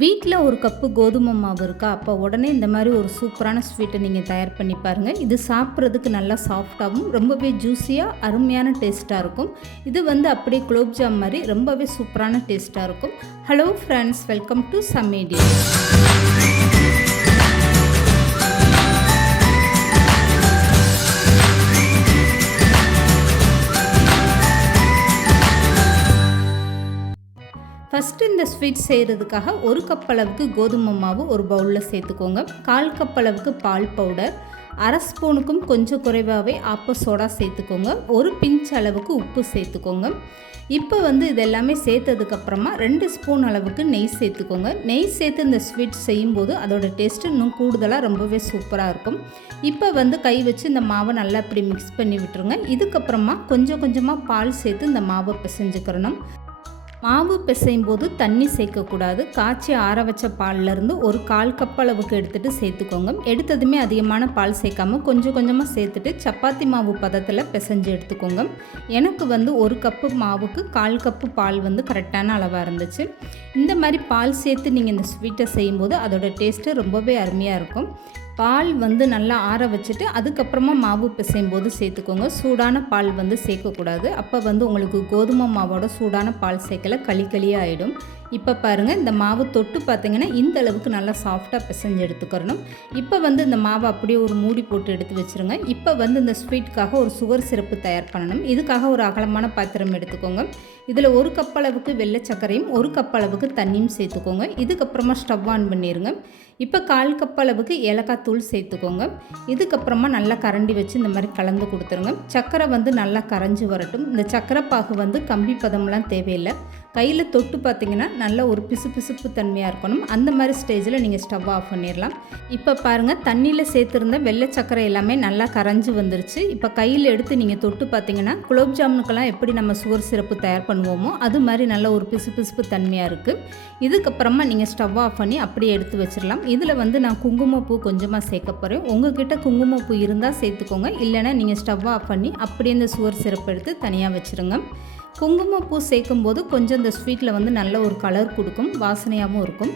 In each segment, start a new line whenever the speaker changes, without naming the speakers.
வீட்டில் ஒரு கப்பு கோதுமை மாவு இருக்கா? அப்போ உடனே இந்த மாதிரி ஒரு சூப்பரான ஸ்வீட்டை நீங்கள் தயார் பண்ணி பாருங்கள் இது சாப்பிட்றதுக்கு நல்லா சாஃப்டாகவும் ரொம்பவே ஜூஸியாக அருமையான டேஸ்ட்டாக இருக்கும். இது வந்து அப்படியே குலோப்ஜாம் மாதிரி ரொம்பவே சூப்பரான டேஸ்ட்டாக இருக்கும். ஹலோ ஃப்ரெண்ட்ஸ் வெல்கம் டு சம்மேடியா ஃபஸ்ட்டு இந்த ஸ்வீட் செய்கிறதுக்காக ஒரு கப் அளவுக்கு கோதுமை மாவு ஒரு பவுலில் சேர்த்துக்கோங்க. கால் கப் அளவுக்கு பால் பவுடர் அரை ஸ்பூனுக்கும் கொஞ்சம் குறைவாகவே ஆப்போ சோடா சேர்த்துக்கோங்க. ஒரு பிஞ்ச் அளவுக்கு உப்பு சேர்த்துக்கோங்க. இப்போ வந்து இது எல்லாமே சேர்த்ததுக்கப்புறமா ரெண்டு ஸ்பூன் அளவுக்கு நெய் சேர்த்துக்கோங்க. நெய் சேர்த்து இந்த ஸ்வீட் செய்யும்போது அதோட டேஸ்ட்டு இன்னும் கூடுதலாக ரொம்பவே சூப்பராக இருக்கும். இப்போ வந்து கை வச்சு இந்த மாவை நல்லா இப்படி மிக்ஸ் பண்ணி விட்டுருங்க. இதுக்கப்புறமா கொஞ்சம் கொஞ்சமாக பால் சேர்த்து இந்த மாவை பிசைஞ்சுக்கிறணும். மாவு பிசையும் போது தண்ணி சேர்க்கக்கூடாது. காய்ச்சி ஆற வச்ச பால்லேருந்து ஒரு கால் கப் அளவுக்கு எடுத்துகிட்டு சேர்த்துக்கோங்க. எடுத்ததுமே அதிகமான பால் சேர்க்காம கொஞ்சம் கொஞ்சமாக சேர்த்துட்டு சப்பாத்தி மாவு பதத்தில் பிசைஞ்சு எடுத்துக்கோங்க. எனக்கு வந்து ஒரு கப்பு மாவுக்கு கால் கப்பு பால் வந்து கரெக்டான அளவாக இருந்துச்சு. இந்த மாதிரி பால் சேர்த்து நீங்கள் இந்த ஸ்வீட்டை செய்யும்போது அதோட டேஸ்ட்டு ரொம்பவே அருமையாக இருக்கும். பால் வந்து நல்லா ஆற வச்சுட்டு அதுக்கப்புறமா மாவு பிசையும் போது சேர்த்துக்கோங்க. சூடான பால் வந்து சேர்க்கக்கூடாது. அப்போ வந்து உங்களுக்கு கோதுமை மாவோட சூடான பால் சேர்க்கல களி களியாக ஆகிடும் இப்போ பாருங்கள் இந்த மாவு தொட்டு பார்த்தீங்கன்னா இந்த அளவுக்கு நல்லா சாஃப்டாக பிசைஞ்சு எடுத்துக்கிறணும். இப்போ வந்து இந்த மாவை அப்படியே ஒரு மூடி போட்டு எடுத்து வச்சுருங்க. இப்போ வந்து இந்த ஸ்வீட்டுக்காக ஒரு சுகர் சிறப்பு தயார் பண்ணணும். இதுக்காக ஒரு அகலமான பாத்திரம் எடுத்துக்கோங்க. இதில் ஒரு கப் அளவுக்கு வெள்ளை சர்க்கரையும் ஒரு கப் அளவுக்கு தண்ணியும் சேர்த்துக்கோங்க. இதுக்கப்புறமா ஸ்டவ் ஆன் பண்ணிடுங்க இப்போ கால் கப் அளவுக்கு ஏலக்காய் தூள் சேர்த்துக்கோங்க. இதுக்கப்புறமா நல்லா கரண்டி வச்சு இந்த மாதிரி கலந்து கொடுத்துருங்க. சர்க்கரை வந்து நல்லா கரைஞ்சி வரட்டும். இந்த சர்க்கரை பாகு வந்து கம்பி பதம்லாம் தேவையில்லை. கையில் தொட்டு பார்த்தீங்கன்னா நல்ல ஒரு பிசு பிசுப்பு தன்மையாக இருக்கணும். அந்த மாதிரி ஸ்டேஜில் நீங்கள் ஸ்டவ் ஆஃப் பண்ணிடலாம். இப்போ பாருங்கள் தண்ணியில் சேர்த்துருந்த வெள்ளை சக்கரை எல்லாமே நல்லா கரைஞ்சி வந்துருச்சு. இப்போ கையில் எடுத்து நீங்கள் தொட்டு பார்த்தீங்கன்னா குலோப் ஜாமுனுக்கெல்லாம் எப்படி நம்ம சுகர் சிறப்பு தயார் பண்ணுவோமோ அது மாதிரி நல்ல ஒரு பிசு பிசுப்பு தன்மையாக இருக்குது இதுக்கப்புறமா நீங்கள் ஸ்டவ் ஆஃப் பண்ணி அப்படியே எடுத்து வச்சிடலாம். இதில் வந்து நான் குங்குமப்பூ கொஞ்சமாக சேர்க்க போகிறேன் உங்ககிட்ட குங்குமப்பூ இருந்தால் சேர்த்துக்கோங்க. இல்லைன்னா நீங்கள் ஸ்டவ் ஆஃப் பண்ணி அப்படியே இந்த சுகர் சிறப்பு எடுத்து தனியாக வச்சுருங்க. குங்குமப்பூ சேர்க்கும்போது கொஞ்சம் இந்த ஸ்வீட்டில் வந்து நல்ல ஒரு கலர் கொடுக்கும் வாசனையாகவும் இருக்கும்.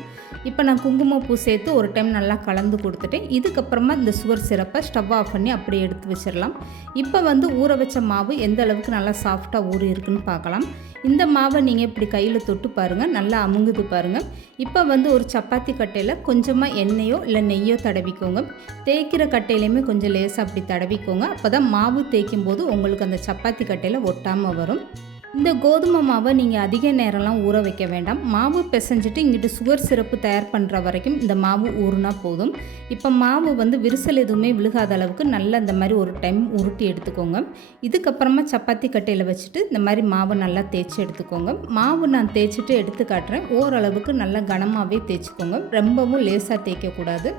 இப்போ நான் குங்குமப்பூ சேர்த்து ஒரு டைம் நல்லா கலந்து கொடுத்துட்டேன் இதுக்கப்புறமா இந்த சுகர் சிரப்பை ஸ்டவ் ஆஃப் பண்ணி அப்படியே எடுத்து வச்சிடலாம். இப்போ வந்து ஊற வச்ச மாவு எந்த அளவுக்கு நல்லா சாஃப்டாக ஊறி இருக்குன்னு பார்க்கலாம். இந்த மாவை நீங்கள் இப்படி கையில் தொட்டு பாருங்கள் நல்லா அமுங்குது பாருங்கள் இப்போ வந்து ஒரு சப்பாத்தி கட்டையில் கொஞ்சமாக எண்ணெயோ இல்லை நெய்யோ தடவிக்கோங்க. தேய்க்கிற கட்டையிலையுமே கொஞ்சம் லேசாக அப்படி தடவிக்கோங்க. அப்போ தான் மாவு தேய்க்கும் போது உங்களுக்கு அந்த சப்பாத்தி கட்டையில் ஒட்டாமல் வரும். இந்த கோதுமை மாவை நீங்கள் அதிக நேரம்லாம் ஊற வைக்க வேண்டாம். மாவு பிசைஞ்சிட்டு இங்கிட்டு சுகர் சிறப்பு தயார் பண்ணுற வரைக்கும் இந்த மாவு ஊறுனா போதும். இப்போ மாவு வந்து விரிசல் எதுவுமே விழுகாத அளவுக்கு நல்லா இந்த மாதிரி ஒரு டைம் உருட்டி எடுத்துக்கோங்க. இதுக்கப்புறமா சப்பாத்தி கட்டையில் வச்சுட்டு இந்த மாதிரி மாவை நல்லா தேய்ச்சி தேய்ச்சி எடுத்துக்கோங்க. மாவு நான் தேய்ச்சிட்டு எடுத்து காட்டுறேன். ஓரளவுக்கு நல்லா கனமாகவே தேய்ச்சிக்கோங்க. ரொம்பவும் லேசாக தேய்க்கக்கூடாது.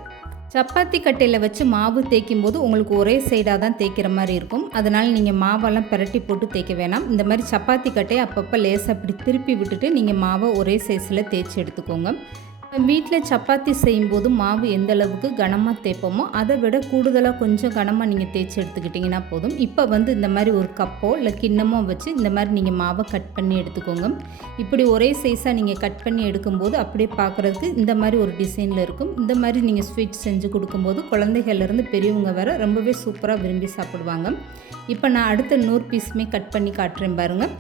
சப்பாத்தி கட்டையில் வச்சு மாவு தேய்க்கும் போது உங்களுக்கு ஒரே சைடாக தான் தேய்க்கிற மாதிரி இருக்கும். அதனால் நீங்கள் மாவெல்லாம் பிரட்டி போட்டு தேய்க்க வேணாம். இந்த மாதிரி சப்பாத்தி கட்டையை அப்பப்போ லேசாக அப்படி திருப்பி விட்டுட்டு நீங்கள் மாவை ஒரே சைஸில் தேய்ச்சி எடுத்துக்கோங்க. வீட்டில் சப்பாத்தி செய்யும்போது மாவு எந்த அளவுக்கு கனமாக தேய்ப்போமோ அதை விட கூடுதலாக கொஞ்சம் கனமாக நீங்கள் தேய்ச்சி எடுத்துக்கிட்டிங்கன்னா போதும். இப்போ வந்து இந்த மாதிரி ஒரு கப்போ இல்லை கிண்ணமோ வச்சு இந்த மாதிரி நீங்கள் மாவை கட் பண்ணி எடுத்துக்கோங்க. இப்படி ஒரே சைஸாக நீங்கள் கட் பண்ணி எடுக்கும்போது அப்படியே பார்க்குறதுக்கு இந்த மாதிரி ஒரு டிசைனில் இருக்கும். இந்த மாதிரி நீங்கள் ஸ்வீட் செஞ்சு கொடுக்கும்போது குழந்தைகள்லேருந்து பெரியவங்க வர ரொம்பவே சூப்பராக விரும்பி சாப்பிடுவாங்க. இப்போ நான் அடுத்த நூறு பீஸுமே கட் பண்ணி காட்டுறேன் பாருங்கள்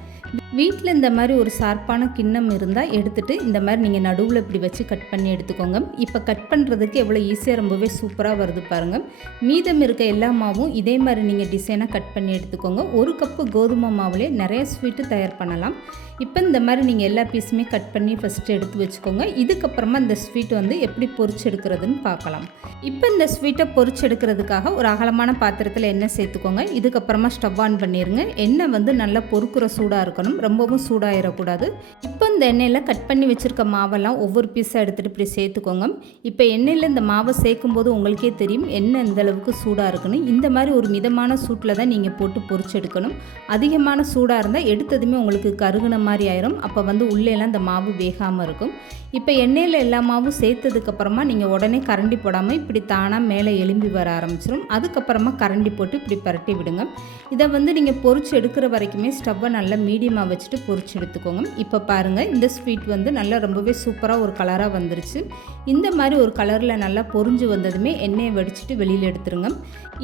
வீட்டில் இந்த மாதிரி ஒரு சார்ப்பான கிண்ணம் இருந்தால் எடுத்துகிட்டு இந்த மாதிரி நீங்கள் நடுவில் இப்படி வச்சு கட் பண்ணி எடுத்துக்கோங்க. இப்போ கட் பண்ணுறதுக்கு எவ்வளோ ஈஸியாக ரொம்பவே சூப்பராக வருது பாருங்கள் மீதம் இருக்க எல்லா மாவும் இதே மாதிரி நீங்கள் டிசைனாக கட் பண்ணி எடுத்துக்கோங்க. ஒரு கப்பு கோதுமை மாவுலேயே நிறைய ஸ்வீட்டு தயார் பண்ணலாம். இப்போ இந்த மாதிரி நீங்கள் எல்லா பீஸுமே கட் பண்ணி ஃபஸ்ட்டு எடுத்து வச்சுக்கோங்க. இதுக்கப்புறமா இந்த ஸ்வீட் வந்து எப்படி பொறிச்சு எடுக்கிறதுன்னு பார்க்கலாம். இப்போ இந்த ஸ்வீட்டை பொரிச்சு எடுக்கிறதுக்காக ஒரு அகலமான பாத்திரத்தில் எண்ணெய் சேர்த்துக்கோங்க. இதுக்கப்புறமா ஸ்டவ் ஆன் பண்ணிடுங்க எண்ணெய் வந்து நல்லா பொறுக்கிற சூடாக இருக்கணும். ரொம்பவும் சூடாகிடக்கூடாது இப்போ இந்த எண்ணெயில் கட் பண்ணி வச்சுருக்க மாவெல்லாம் ஒவ்வொரு பீஸாக எடுத்துகிட்டு இப்படி சேர்த்துக்கோங்க. இப்போ எண்ணெயில் இந்த மாவை சேர்க்கும் போது உங்களுக்கே தெரியும் எண்ணெய் இந்த அளவுக்கு சூடாக இருக்குன்னு. இந்த மாதிரி ஒரு மிதமான சூட்டில் தான் நீங்கள் போட்டு பொறிச்சு எடுக்கணும் அதிகமான சூடாக இருந்தால் எடுத்ததுமே உங்களுக்கு கருகுன மாதிரி ஆயிரும். அப்போ வந்து உள்ளேலாம் இந்த மாவு வேகாமல் இருக்கும். இப்போ எண்ணெயில் எல்லா மாவும் சேர்த்ததுக்கப்புறமா நீங்கள் உடனே கரண்டி போடாமல் இப்படி தானாக மேலே எலும்பி வர ஆரம்பிச்சிடும் அதுக்கப்புறமா கரண்டி போட்டு இப்படி பரட்டி விடுங்க. இதை வந்து நீங்கள் பொறிச்சு எடுக்கிற வரைக்குமே ஸ்டவ்வை நல்லா மீடியமாக வச்சுட்டு பொறிச்சு எடுத்துக்கோங்க. இப்போ பாருங்கள் இந்த ஸ்வீட் வந்து நல்லா ரொம்பவே சூப்பராக ஒரு கலராக வந்துருச்சு. இந்த மாதிரி ஒரு கலரில் நல்லா பொரிஞ்சு வந்ததுமே எண்ணெயை வடிச்சிட்டு வெளியில் எடுத்துருங்க.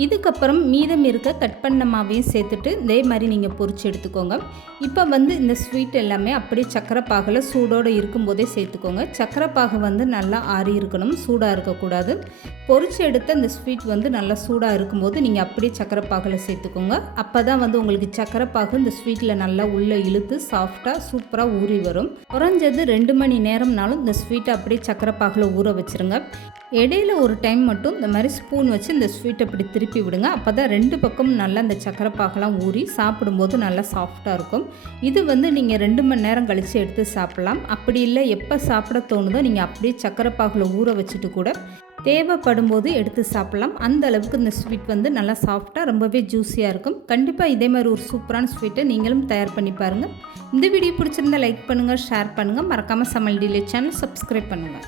இதுக்கப்புறம் மீதம் இருக்க கட் பண்ண மாவையும் சேர்த்துட்டு இதே மாதிரி நீங்கள் பொறிச்சு எடுத்துக்கோங்க. இப்போ வந்து இந்த ஸ்வீட் எல்லாமே அப்படியே சக்கரை பாகில் சூடோடு இருக்கும்போதே சேர்த்துக்கோங்க. சக்கரை பாகு வந்து நல்லா ஆறி இருக்கணும் சூடாக இருக்கக்கூடாது. பொறிச்சு எடுத்த அந்த ஸ்வீட் வந்து நல்லா சூடாக இருக்கும்போது நீங்கள் அப்படியே சக்கரை பாகில் சேர்த்துக்கோங்க. அப்போ தான் வந்து உங்களுக்கு சக்கரை பாகு இந்த ஸ்வீட்டில் நல்லா உள்ளே இழுத்து சாஃப்டாக சூப்பராக ஊறி வரும். குறைஞ்சது ரெண்டு மணி நேரம்னாலும் இந்த ஸ்வீட்டை அப்படியே சக்கரை பாகில் ஊற வச்சுருங்க. இடையில ஒரு டைம் மட்டும் இந்த மாதிரி ஸ்பூன் வச்சு இந்த ஸ்வீட்டை இப்படி திருப்பி விடுங்க. அப்போ தான் ரெண்டு பக்கமும் நல்லா இந்த சக்கரை பாகெல்லாம் ஊறி சாப்பிடும்போது நல்லா சாஃப்டாக இருக்கும். இது வந்து நீங்கள் ரெண்டு மணி நேரம் கழித்து எடுத்து சாப்பிட்லாம். அப்படி இல்லை எப்போ சாப்பிட தோணுதோ நீங்கள் அப்படியே சக்கரை பாகில் ஊற வச்சுட்டு கூட தேவைப்படும் போது எடுத்து சாப்பிட்லாம். அந்த அளவுக்கு இந்த ஸ்வீட் வந்து நல்லா சாஃப்டாக ரொம்பவே ஜூஸியாக இருக்கும். கண்டிப்பாக இதே மாதிரி ஒரு சூப்பரான ஸ்வீட்டை நீங்களும் தயார் பண்ணி பாருங்கள் இந்த வீடியோ பிடிச்சிருந்தா லைக் பண்ணுங்கள் ஷேர் பண்ணுங்கள் மறக்காமல் சமையல் டிலே சேனல் சப்ஸ்கிரைப் பண்ணுங்கள்